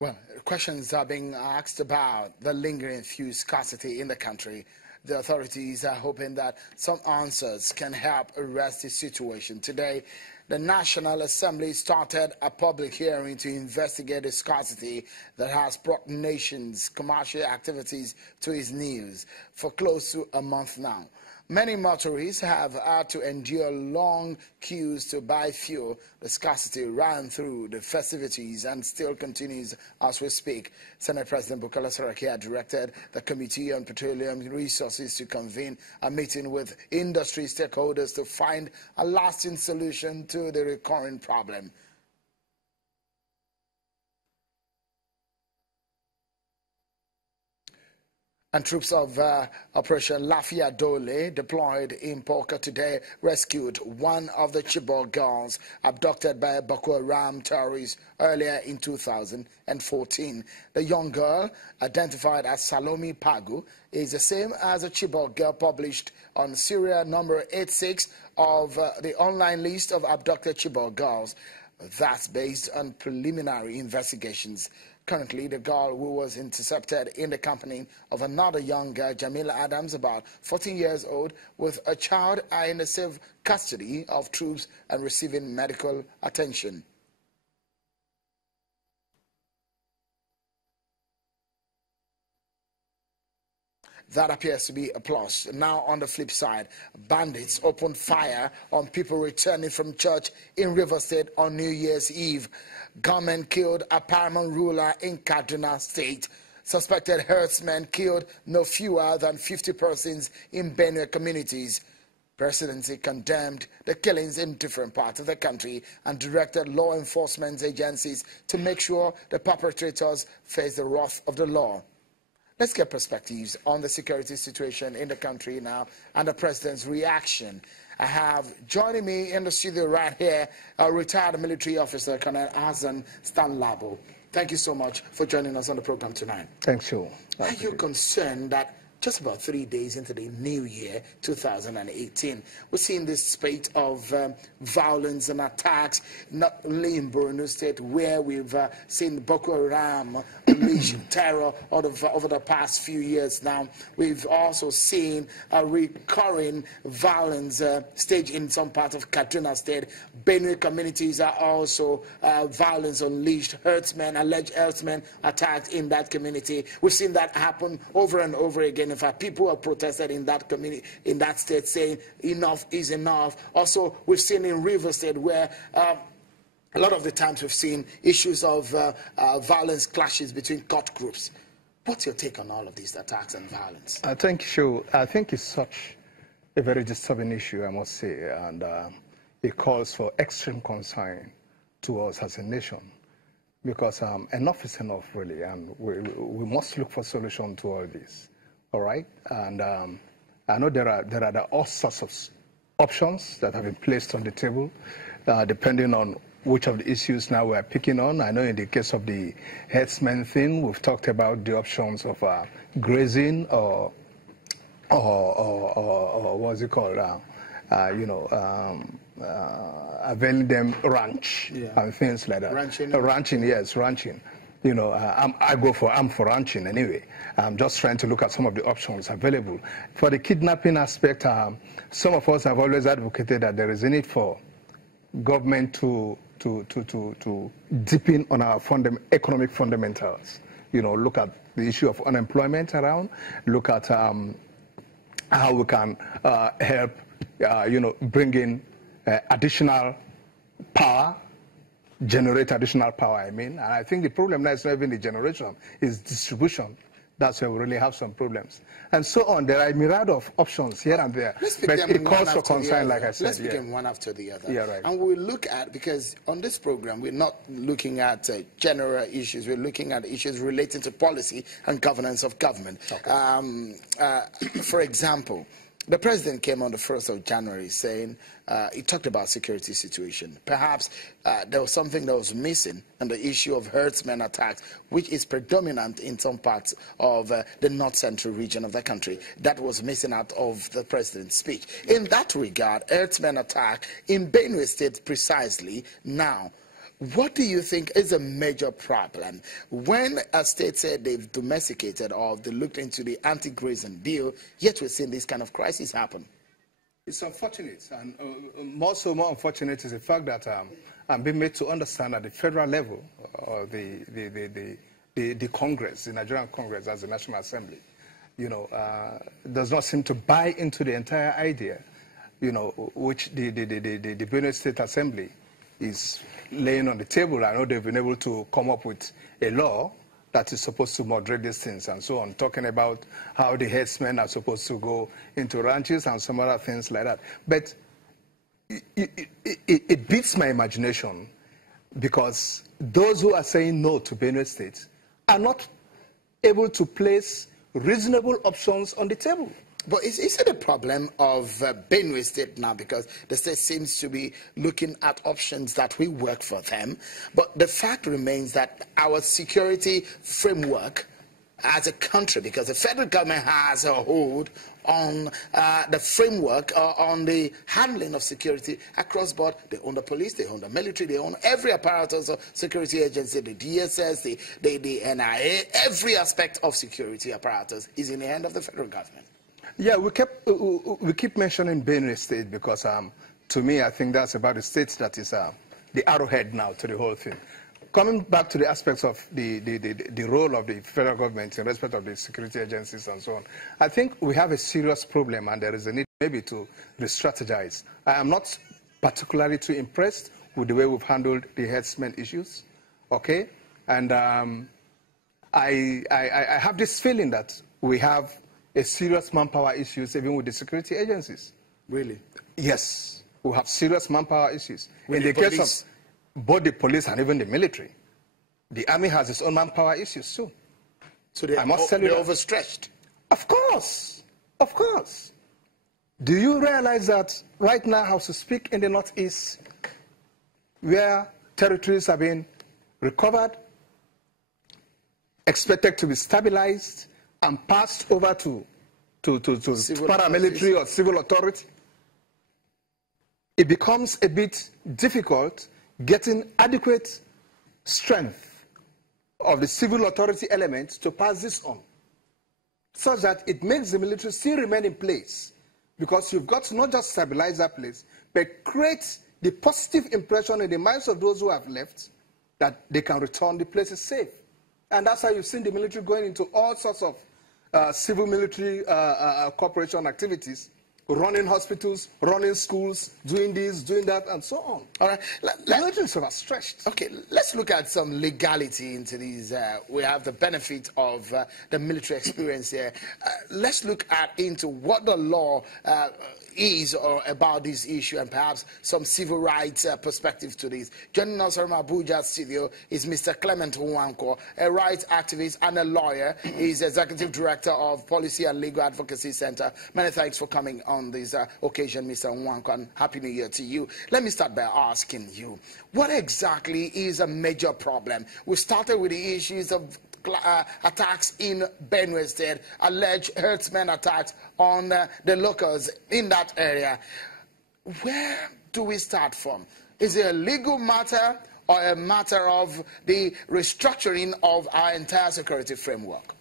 Well, questions are being asked about the lingering fuel scarcity in the country. The authorities are hoping that some answers can help arrest the situation. Today, the National Assembly started a public hearing to investigate the scarcity that has brought nations' commercial activities to its knees for close to a month now. Many motorists have had to endure long queues to buy fuel. The scarcity ran through the festivities and still continues as we speak. Senate President Bukola Saraki had directed the Committee on Petroleum Resources to convene a meeting with industry stakeholders to find a lasting solution to the recurring problem. And troops of Operation Lafia Dole, deployed in Polka today, rescued one of the Chibok girls abducted by Boko Haram terrorists earlier in 2014. The young girl, identified as Salome Pagu, is the same as a Chibok girl published on serial number 86 of the online list of abducted Chibok girls. That's based on preliminary investigations. Currently, the girl who was intercepted in the company of another young girl, Jamila Adams, about 14 years old, with a child, are in the safe custody of troops and receiving medical attention. That appears to be a plus. Now, on the flip side, bandits opened fire on people returning from church in River State on New Year's Eve. Gunmen killed a paramount ruler in Kaduna State. Suspected herdsmen killed no fewer than 50 persons in Benue communities. Presidency condemned the killings in different parts of the country and directed law enforcement agencies to make sure the perpetrators face the wrath of the law. Let's get perspectives on the security situation in the country now and the president's reaction. I have joining me in the studio right here a retired military officer, Colonel Hassan Stanlabo. Thank you so much for joining us on the program tonight. Thanks, you. Are you concerned that just about 3 days into the new year, 2018, we're seeing this spate of violence and attacks, not only in Borno State, where we've seen Boko Haram unleash terror over the past few years now. We've also seen a recurring violence stage in some parts of Kaduna State. Benue communities are also violence unleashed, alleged herdsmen attacked in that community. We've seen that happen over and over again. In fact, people have protested in that community, in that state, saying enough is enough. Also, we've seen in River State where a lot of the times we've seen issues of violence clashes between court groups. What's your take on all of these attacks and violence? I think it's such a very disturbing issue, I must say, and it calls for extreme concern to us as a nation, because enough is enough, really, and we must look for solution to all this. All right, and I know there are all sorts of options that have been placed on the table, depending on which of the issues now we're picking on. I know in the case of the herdsmen thing, we've talked about the options of grazing or what's it called, availing them ranch and things like that. Ranching. You know, I'm for ranching anyway. I'm just trying to look at some of the options available. For the kidnapping aspect, some of us have always advocated that there is a need for government to deepen on our economic fundamentals. You know, look at the issue of unemployment around, look at how we can help, bring in additional power, generate additional power, and I think the problem now is not even the generation, it's distribution. That's where we really have some problems. And so on. There are a myriad of options here and there. But it calls for concern, like I said. Let's pick them one after the other. Yeah, right. And we'll look at, because on this program, we're not looking at general issues. We're looking at issues relating to policy and governance of government. Okay. For example, the president came on the 1st of January saying he talked about security situation. Perhaps there was something that was missing on the issue of herdsmen attacks, which is predominant in some parts of the north-central region of the country. That was missing out of the president's speech. In that regard, herdsmen attack in Benue State precisely now. What do you think is a major problem when a state said they've domesticated or they looked into the anti-grazing bill, yet we're seeing this kind of crisis happen? It's unfortunate, and more unfortunate is the fact that I'm being made to understand at the federal level, or the Congress, the Nigerian Congress as the National Assembly, does not seem to buy into the entire idea, which the Benue State Assembly is laying on the table. I know they've been able to come up with a law that is supposed to moderate these things and so on, talking about how the herdsmen are supposed to go into ranches and some other things like that. But it beats my imagination, because those who are saying no to Benue State are not able to place reasonable options on the table. But is it a problem of Benue State now, because the state seems to be looking at options that will work for them? But the fact remains that our security framework as a country, because the federal government has a hold on the framework, on the handling of security across board. They own the police, they own the military, they own every apparatus of security agency, the DSS, the NIA, every aspect of security apparatus is in the hand of the federal government. Yeah, we keep mentioning Benue State because, to me, I think that's about the state that is the arrowhead now to the whole thing. Coming back to the aspects of the role of the federal government in respect of the security agencies and so on, I think we have a serious problem, and there is a need maybe to re-strategize. I am not particularly too impressed with the way we've handled the herdsmen issues, okay? And I have this feeling that we have a serious manpower issues even with the security agencies. Really? Yes, we have serious manpower issues. In the case of both the police and even the military, the army has its own manpower issues too. So they're overstretched? Of course, of course. Do you realize that right now, how to speak, in the Northeast, where territories have been recovered, expected to be stabilized, and passed over to paramilitary or civil authority, it becomes a bit difficult getting adequate strength of the civil authority elements to pass this on, such that it makes the military still remain in place, because you've got to not just stabilize that place, but create the positive impression in the minds of those who have left that they can return, the place is safe. And that's how you've seen the military going into all sorts of civil military cooperation activities, running hospitals, running schools, doing this, doing that, and so on. All right. Militaries are stretched. Okay, let's look at some legality into these. We have the benefit of the military experience here. Let's look into what the law is or about this issue, and perhaps some civil rights perspective to this. Joining us from Abuja studio is Mr. Clement Nwankwo, a rights activist and a lawyer. He's Executive Director of Policy and Legal Advocacy Center. Many thanks for coming on this occasion, Mr. Nwankwo, and Happy New Year to you. Let me start by asking you, what exactly is a major problem? We started with the issues of attacks in Benue State, alleged herdsmen attacks on the locals in that area. Where do we start from? Is it a legal matter or a matter of the restructuring of our entire security framework?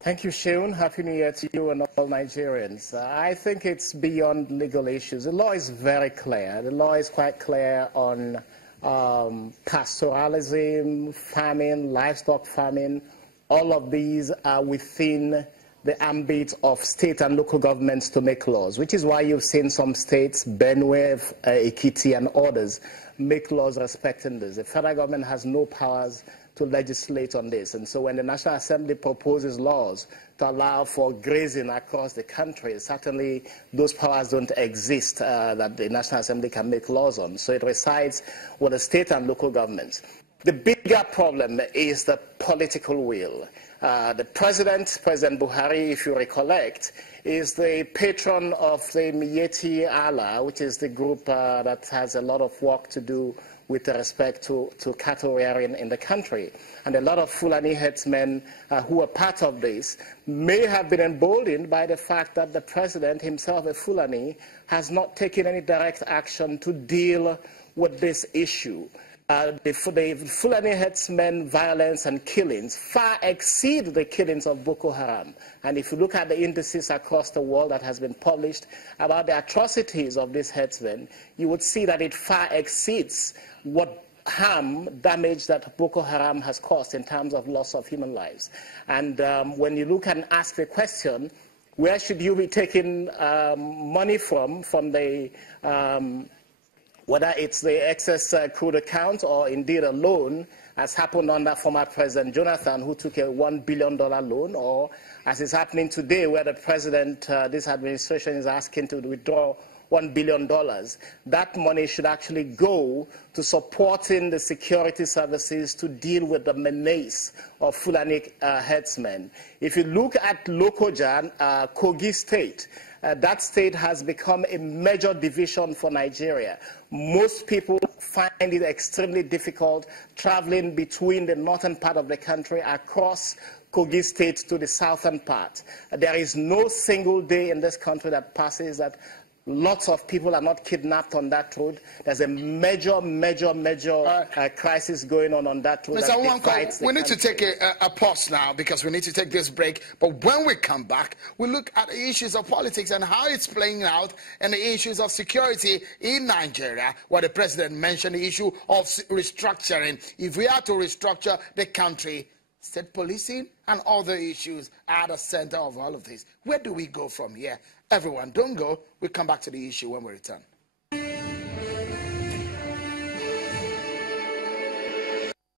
Thank you, Sheun. Happy New Year to you and all Nigerians. I think it's beyond legal issues. The law is very clear. The law is quite clear on pastoralism, farming, livestock farming. All of these are within the ambit of state and local governments to make laws, which is why you've seen some states, Benue, Ekiti, and others, make laws respecting this. The federal government has no powers to legislate on this. And so when the National Assembly proposes laws to allow for grazing across the country, certainly those powers don't exist that the National Assembly can make laws on. So it resides with the state and local governments. The bigger problem is the political will. The President Buhari, if you recollect, is the patron of the Miyetti Allah, which is the group that has a lot of work to do with respect to cattle rearing in the country. And a lot of Fulani herdsmen who are part of this may have been emboldened by the fact that the President himself, a Fulani, has not taken any direct action to deal with this issue. The Fulani herdsmen violence and killings far exceed the killings of Boko Haram. And if you look at the indices across the world that has been published about the atrocities of these herdsmen, you would see that it far exceeds what damage that Boko Haram has caused in terms of loss of human lives. And when you look and ask the question, where should you be taking money from the whether it's the excess crude account or indeed a loan, as happened under former President Jonathan, who took a $1 billion loan, or as is happening today, where the president, this administration is asking to withdraw $1 billion, that money should actually go to supporting the security services to deal with the menace of Fulani herdsmen. If you look at Lokoja, Kogi State, that state has become a major division for Nigeria. Most people find it extremely difficult traveling between the northern part of the country across Kogi State to the southern part. There is no single day in this country that passes that lots of people are not kidnapped on that road. There's a major crisis going on that road. Mr. Nwankwo, we need to take a pause now because we need to take this break. But when we come back, we look at the issues of politics and how it's playing out and the issues of security in Nigeria, where the president mentioned the issue of restructuring. If we are to restructure the country, state policing and other issues are at the center of all of this. Where do we go from here? Everyone, don't go. We'll come back to the issue when we return.